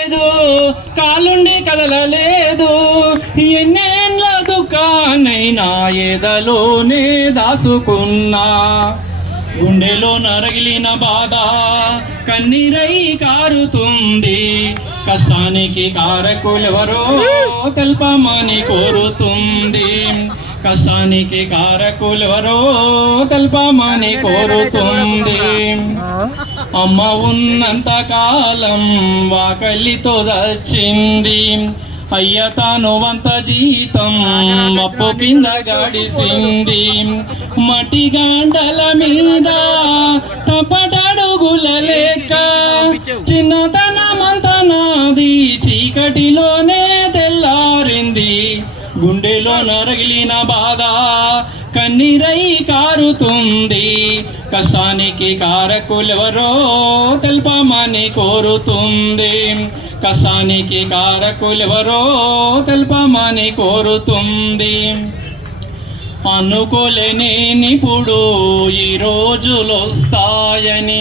లేదు కాలుండి కదలలేదు. ఎన్నేళ్ళ దుఃఖానైనా ఎదలోనే దాసుకున్నా. గుండెలో నరగిలిన బాధ కన్నీరై కారుతుంది. కష్టానికి కారకులెవరో తెల్పమని కోరుతుంది. కష్టానికి కారకులెవరో తెల్పమని కోరుతుంది. అమ్మ ఉన్నంత కాలం వాకలితో దచ్చింది అయ్య తాను వంత జీతం అప్పు కింద గడిసింది. మట్టి గాండల మీద తప్పటడుగుల లెక్క చిన్నతనమంత నాది. చీకటిలోనే తెల్లారింది. గుండెలో నరగిలిన బాధ కన్నీరై కారుతుంది. కష్టానికి కారకులెవరో తెల్పమని కోరుతుంది. కష్టానికి కారకులెవరో తెల్పమని కోరుతుంది. అనుకోలేనిప్పుడు ఈ రోజులు వస్తాయని